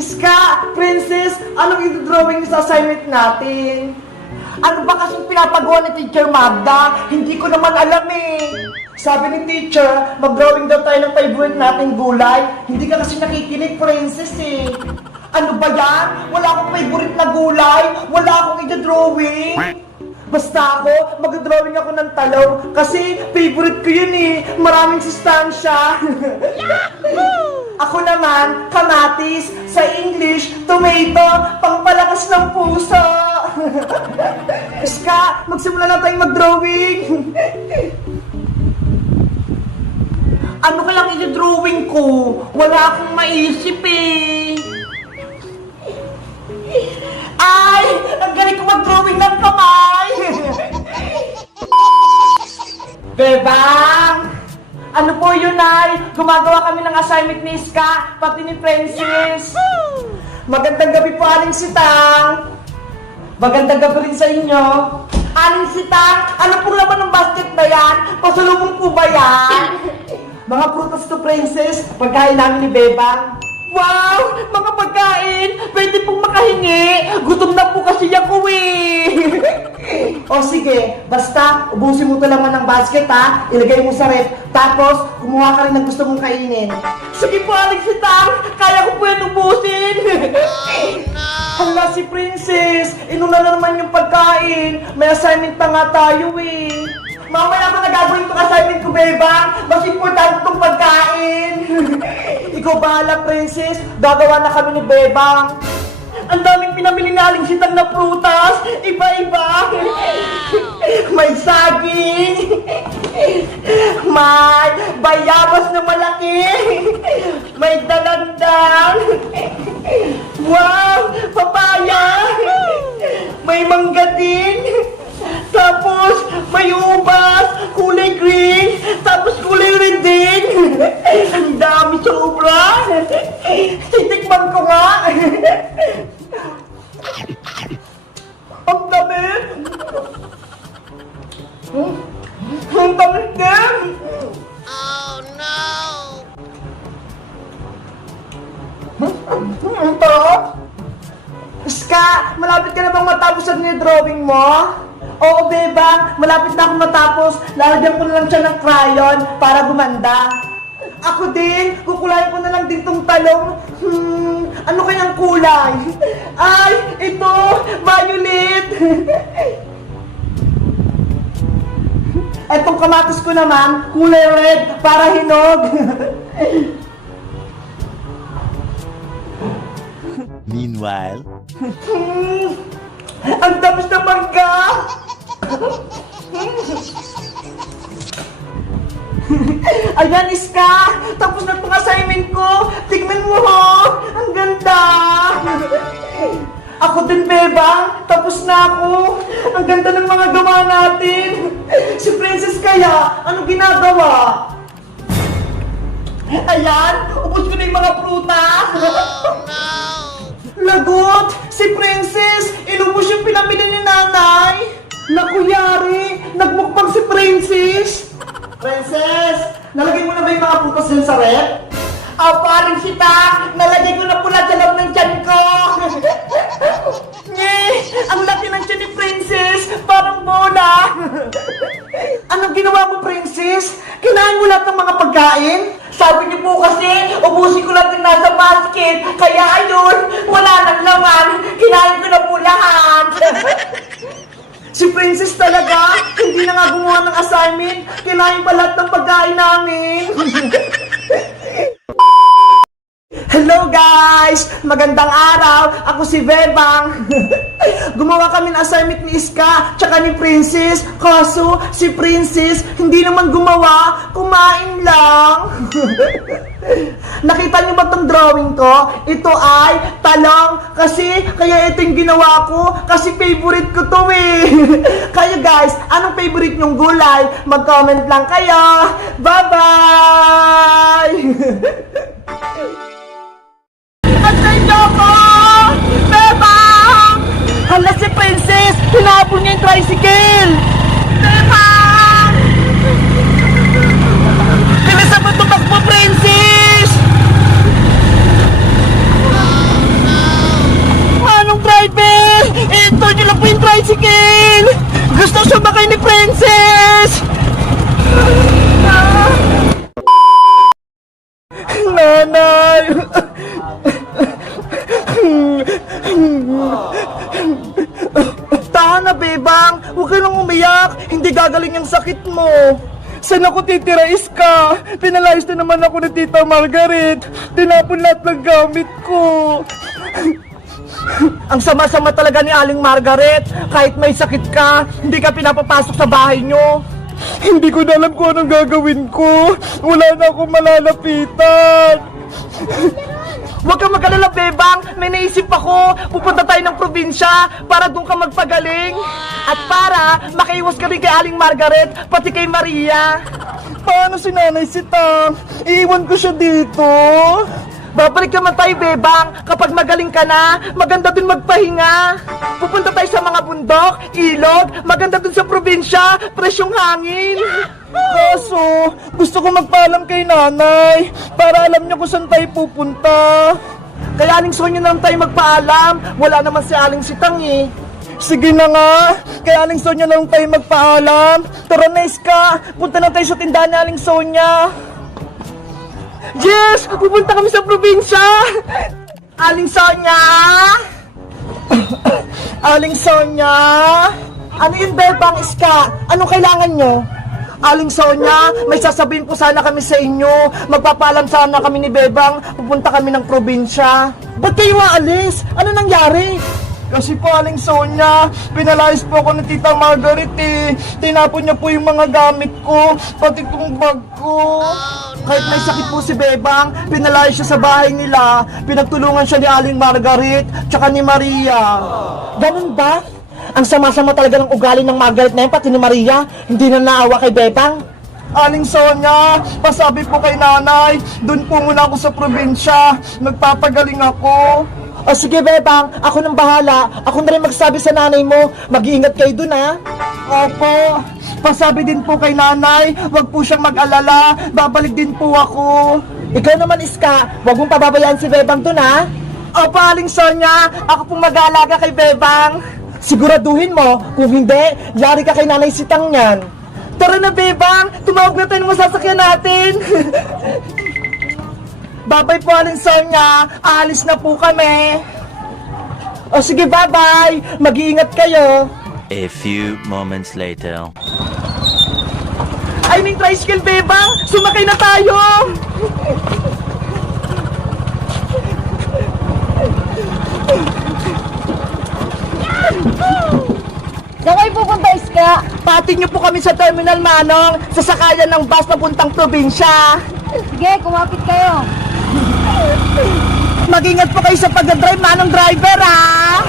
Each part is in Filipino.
Iska, Princess, anong i-drawing sa assignment natin? Ano ba kasing pinapagawa ni Teacher Magda? Hindi ko naman alam eh. Sabi ni teacher, mag-drawing daw tayo ng favorite nating gulay. Hindi ka kasi nakikinig, Princess eh. Ano ba yan? Wala akong favorite na gulay. Wala akong i-drawing. Basta ako, mag-drawing ako ng talong. Kasi favorite ko yun eh. Maraming sustansya. Ako naman, kamatis. Sa English, tomato. Pangpalakas ng puso. Iska, magsimula na tayong mag-drawing. Ano ka lang i-drawing ko? Wala akong maisip eh. Ay! Ang galing ko mag-drawing ng kamay! Bebang! Ano po yun, Nay? Gumagawa kami ng assignment ni Iska, pati ni Princess. Magandang gabi po, Aling Sitang. Magandang gabi rin sa inyo. Aling Sitang, ano po laman ng basket na yan? Pasalubong po ba yan? Mga prutas to, Princess. Pagkain namin ni Bebang. Wow! Mga pagkain! Pwede pong makahingi! Gutom na po kasi ako eh! O sige, basta ubusin mo ito laman ng basket ha. Ilagay mo sa ref. Tapos, kumuha ka rin ng gusto mong kainin. Sige po, Aling Sitang! Kaya ko po yan ubusin! Hala si Princess! Inuna na naman yung pagkain! May assignment pa nga tayo eh! Mamaya ako nagagawin itong assignment ko, Bebang! Mas importante itong pagkain! Ikaw bahala, Princess! Gagawa na kami ni Bebang! Ang daming pinamili na Aling Sitang na prutas! Iba-iba! May saging! May bayabas na malaki! May dalandan! Wow! Papaya! May mangga din! Tapos, may ubas, kulay green, tapos kulay red din. Ang dami sobra. Titikman ko nga. Ang dami. Ang dami din. Oh no! Ang tarap. Iska, malapit ka na bang matapos ang drawing mo? Oo, Bebang. Malapit na akong matapos. Lalagyan ko na lang siya ng crayon para gumanda. Ako din. Kukulayan ko na lang din tong talong. Ano kayang kulay? Ay, ito! Violet! Etong kamatis ko naman, kulay red para hinog. Meanwhile, Ang tamis na mangga! Ayan, Iska! Tapos na itong assignment ko! Tignan mo ho! Ang ganda! Ako din, Bebang! Tapos na ako! Ang ganda ng mga gawa natin! Si Princess kaya, anong ginagawa? Ayan! Ubus ko na yung mga prutas! Oh no! Lagot! Si Princess! Inubos yung pinamili ni nanay! Naku, yari! Nagmukbang si Princess! Princess! Nalagay mo na ba yung mga prutas dyan sa rep? Paring Sita! Nalagay ko na pula sa loob ng tiyan ko! Nye! Ang laki ng tiyan ni Princess! Parang bola! Anong ginawa mo, Princess? Kinain mo lahat ng mga pagkain? Sabi niyo po kasi, ubusin ko lahat ng nasa basket. Kaya ayun, wala nang laman. Kinain ko na po lahat. Si Princess talaga, hindi na nga gumawa ng assignment. Kinain pa lahat ng pagkain namin. Hello guys! Magandang araw! Ako si Bebang. Gumawa kami ng assignment ni Iska tsaka ni Princess. Kaso si Princess hindi naman gumawa. Kumain lang. Nakita niyo ba itong drawing ko? Ito ay talong. Kasi kaya ito yung ginawa ko. Kasi favorite ko to eh. Kayo guys, anong favorite nyong gulay? Mag-comment lang kayo. Bye-bye! Atay niyo ako! Bebang! Hala si Princess! Hinabol niya yung tricycle! Bebang! Bilisan mo tumakbo, Princess! sakit mo? Saan ako titira, Iska? Pinalayas na naman ako ni Tita Margaret. Tinapon lahat ng gamit ko. Ang sama-sama talaga ni Aling Margaret. Kahit may sakit ka, hindi ka pinapapasok sa bahay nyo. Hindi ko na alam kung anong gagawin ko. Wala na akong malalapitan. Huwag kang mag-alala, Bebang. May naisip ako. Pupunta tayo ng probinsya para doon ka magpagaling. At para makaiwas ka rin kay Aling Margaret, pati kay Maria. Paano si Nanay Sitang? Iiwan ko siya dito. Babalik naman tayo, Bebang. Kapag magaling ka na, maganda dun magpahinga. Pupunta tayo sa mga bundok, ilog, maganda dun sa probinsya, presyong hangin. Kaso, gusto ko magpaalam kay Nanay para alam niya kung saan tayo pupunta. Kaya Aling Sonia na lang tayo magpaalam. Wala naman si Aling Sitang eh. Sige na nga, kaya Aling Sonia na lang tayo magpaalam. Tara na, Iska, punta na tayo sa tindahan ni Aling Sonia. Yes! Pupunta kami sa probinsya! Aling Sonia! Aling Sonia! Ano yun, Bebang, Iska? Anong kailangan nyo? Aling Sonia, may sasabihin po sana kami sa inyo. Magpapaalam sana kami ni Bebang. Pupunta kami ng probinsya. Ba't kayo aalis? Ano nangyari? Kasi po, Aling Sonia, pinalayas po ako ni Tita Margaret eh. Tinapon niya po yung mga gamit ko, pati itong bag ko. Kahit may sakit po si Bebang, pinalayas siya sa bahay nila. Pinagtulungan siya ni Aling Margaret, tsaka ni Maria. Ganun ba? Ang sama-sama talaga ng ugali ng Margaret na yun, pati ni Maria. Hindi na naawa kay Bebang. Aling Sonia, pasabi po kay Nanay, doon po muna ako sa probinsya. Magpapagaling ako. O sige, Bebang, ako nang bahala. Ako na rin magsabi sa nanay mo. Mag-iingat kayo dun, ha? Opo. Pasabi din po kay Nanay, wag po siyang mag-alala. Babalik din po ako. Ikaw naman, Iska, wag mong pababayaan si Bebang dun, ha? Opo, Aling Sonia, ako pong mag-aalaga kay Bebang. Siguraduhin mo, kung hindi, yari ka kay Nanay Sitang yan. Tara na, Bebang, tumawag na tayo ng masasakyan natin. Bye-bye po, Aling Sonia. Aalis na po kami. O sige, bye-bye. Mag-iingat kayo. A few moments later. Ay, may tricycle, Bebang. Sumakay na tayo. Saan kayo pupunta, Iska? Pati niyo po kami sa Terminal Manong, sa sakayan ng bus papuntang probinsya. Sige, kumapit kayo. Mag-ingat po kayo sa pag-drive, Manong driver, ha?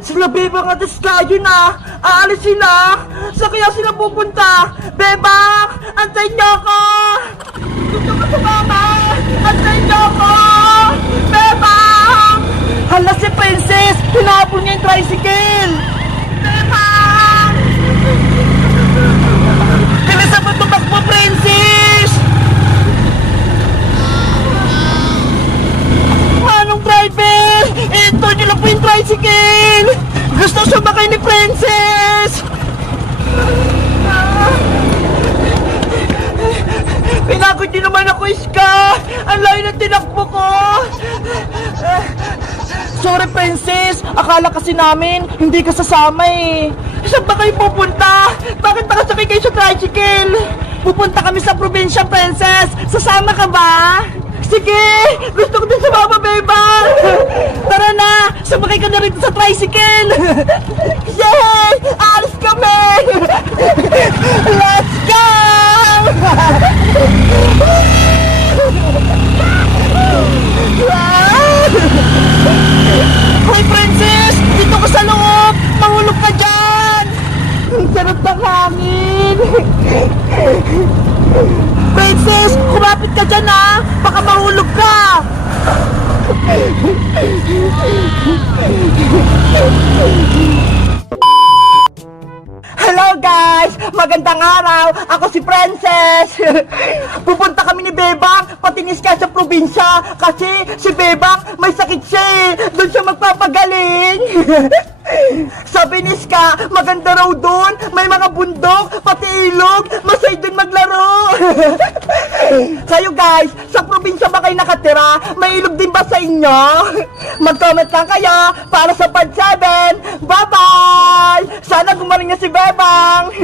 Sila Bebang at Iska, yun na. Aalisin na. Sa kaya sila pupunta. Bebang, antayin niyo ako. Gusto ko sumama. Antayin niyo ako. Bebang! Hala si Princess, hinabol niya yung tricycle. Bebang! Bilisan mo tumakbo, Princess! Manong driver! Ito nyo lang po yung tricycle! Gusto sumakay ni Princess! Pinagod nyo naman ako, Iska! Ang layo ng tinakbo ko! Sorry, Princess! Akala kasi namin, hindi ka sasama eh! Saan ba kayo pupunta? Bakit nakasakay kayo sa tricycle? Pupunta kami sa probinsya, Princess! Sasama ka ba? Sige! Gusto ko din sumama, Bebang! Tara na! Sumakay ka na rin sa tricycle! Yay! Alis kami! Let's go! Hoy, Princess! Dito ka sa loob! Mahulog ka dyan! Ang sarap ng hangin! Princess! Kumapit ka dyan, ha! Baka mahulog ka! Hello guys! Magandang araw! Ako si Princess! Pupunta kami ni Bebang pati ni Iska sa probinsya kasi si Bebang may sakit siya eh! Doon siya magpapagaling! Sabi ni Iska, maganda raw doon, may mga bundok, pati ilog, masay doon maglaro! Kayo guys, sa probinsya ba kayo nakatira? May ilog din ba sa inyo? Mag-comment lang kayo para sa part 7. Bye-bye! Sana gumaling na si Bebang!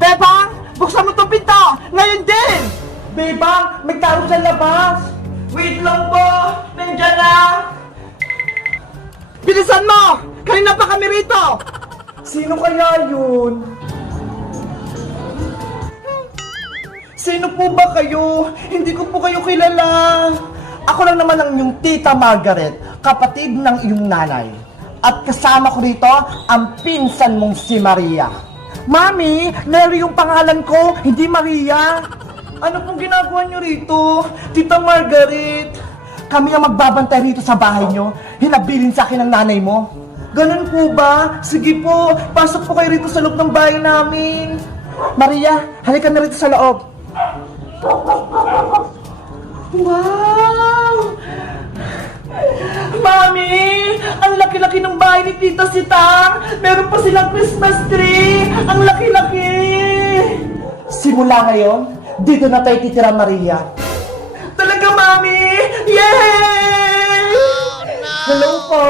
Bebang! Buksan mo itong pinto! Ngayon din! Bebang! May tao sa labas! Wait lang po! Nandiyan na! Bilisan mo! Kanina pa kami rito! Sino kaya yun? Sino po ba kayo? Hindi ko po kayo kilala. Ako lang naman ang inyong tita Margaret, kapatid ng iyong nanay. At kasama ko rito ang pinsan mong si Maria. Mami, Mary yung pangalan ko, hindi Maria. Ano pong ginagawa niyo rito? Tita Margaret, kami ang magbabantay rito sa bahay niyo. Hinabilin sa akin ng nanay mo. Ganun po ba? Sige po, pasok po kayo rito sa loob ng bahay namin. Maria, halika na rito sa loob. Wow! Mami, ang laki-laki ng bahay ni Tita Sitang. Meron pa silang Christmas tree. Ang laki-laki. Simula ngayon, dito na tayo titira, Maria. Talaga, Mami? Yay! Hello po.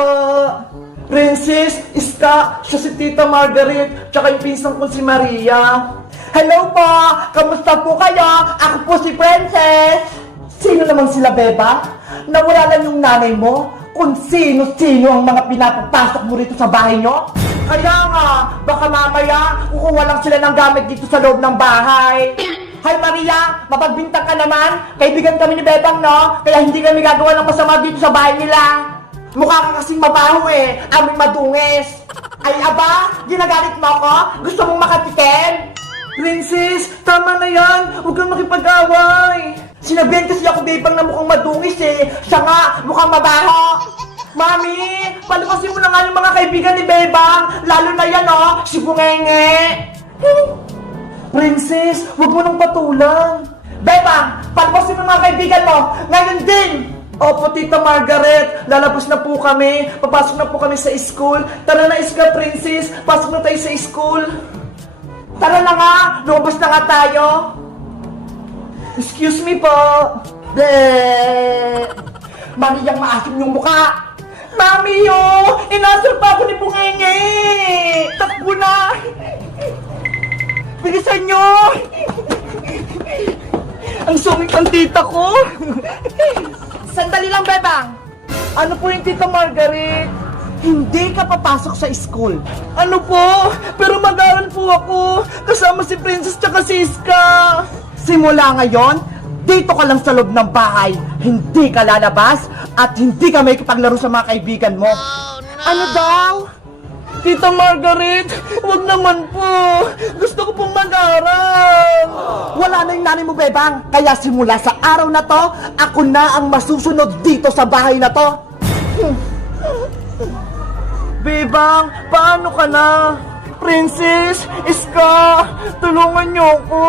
Princess, Iska, siya si Tita Margaret, tsaka yung pinsan ko si Maria. Hello po! Kamusta po kayo? Ako po si Princess! Sino naman sila, Beba? Nawala lang yung nanay mo? Kung sino-sino ang mga pinapapasok mo rito sa bahay nyo? Kaya nga, baka mamaya kukuha lang sila ng gamit dito sa loob ng bahay. Hi Maria, mapagbintang ka naman. Kaibigan kami ni Bebang, no? Kaya hindi kami gagawa ng masama dito sa bahay nila. Mukha ka kasing mabaho eh, aming madungis. Ay aba, ginagalit mo ako? Gusto mong makatikim? Princess, tama na yan. Huwag kang makipag-away. Sinabihan kasi ako, Bebang, na mukhang madungis eh. Siya nga, mukhang mabaho. Mami, palukasin mo na nga yung mga kaibigan ni Bebang. Lalo na yan, oh, si Bungenge. Princess, huwag mo nang patulang. Bebang, palukasin mo mga kaibigan mo. Ngayon din. Opo, Tita Margaret, lalabas na po kami. Papasok na po kami sa school. Tara na, Iska, Princess. Pasok na tayo sa school. Tara na nga, lumabas na nga tayo. Excuse me po. Mariyang maasim yung mukha. Mami, oh, inasal pa ako ni Bungenge. Takbo na. Bilisan nyo. Ang sungit ang tita ko. Sandali lang, Bebang. Ano po yung Tita Margaret? Hindi ka papasok sa school. Ano po? Pero mag-aaral po ako. Kasama si Princess tsaka si Iska. Simula ngayon, dito ka lang sa loob ng bahay. Hindi ka lalabas at hindi ka may kipaglaro sa mga kaibigan mo. Ano daw? Tita Margaret, wag naman po. Gusto ko pong mag-aral. Wala na yung nanay mo, Bebang. Kaya simula sa araw na to, ako na ang masusunod dito sa bahay na to. Bebang, paano ka na? Princess, Iska, tulungan niyo ako.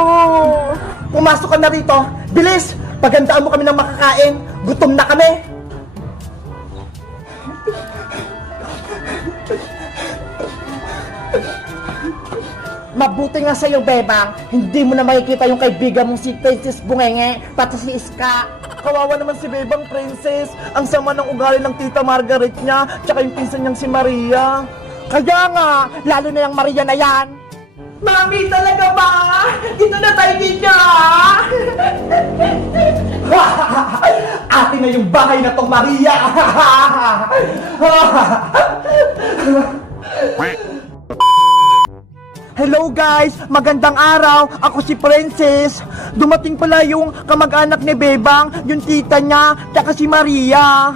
Pumasok ka na rito. Bilis, pagandaan mo kami ng makakain. Gutom na kami. Mabuti nga sa'yo, Bebang. Hindi mo na makikita yung kaibigan mong si Princess Bungenge, pati si Iska. Kawawa naman si Bebang, Princess. Ang sama ng ugali ng Tita Margaret niya, tsaka yung pinsan niyang si Maria. Kaya nga, lalo na yung Maria na yan. Mami, talaga ba? Dito na tayo dito. Atin na yung bahay na tong Maria. Hello guys! Magandang araw! Ako si Princess. Dumating pala yung kamag-anak ni Bebang, yung tita niya, tsaka si Maria.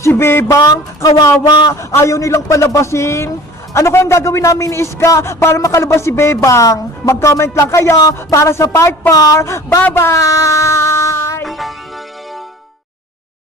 Si Bebang, kawawa, ayaw nilang palabasin. Ano kayang gagawin namin ni Iska para makalabas si Bebang? Mag-comment lang kayo para sa part 4. Bye-bye!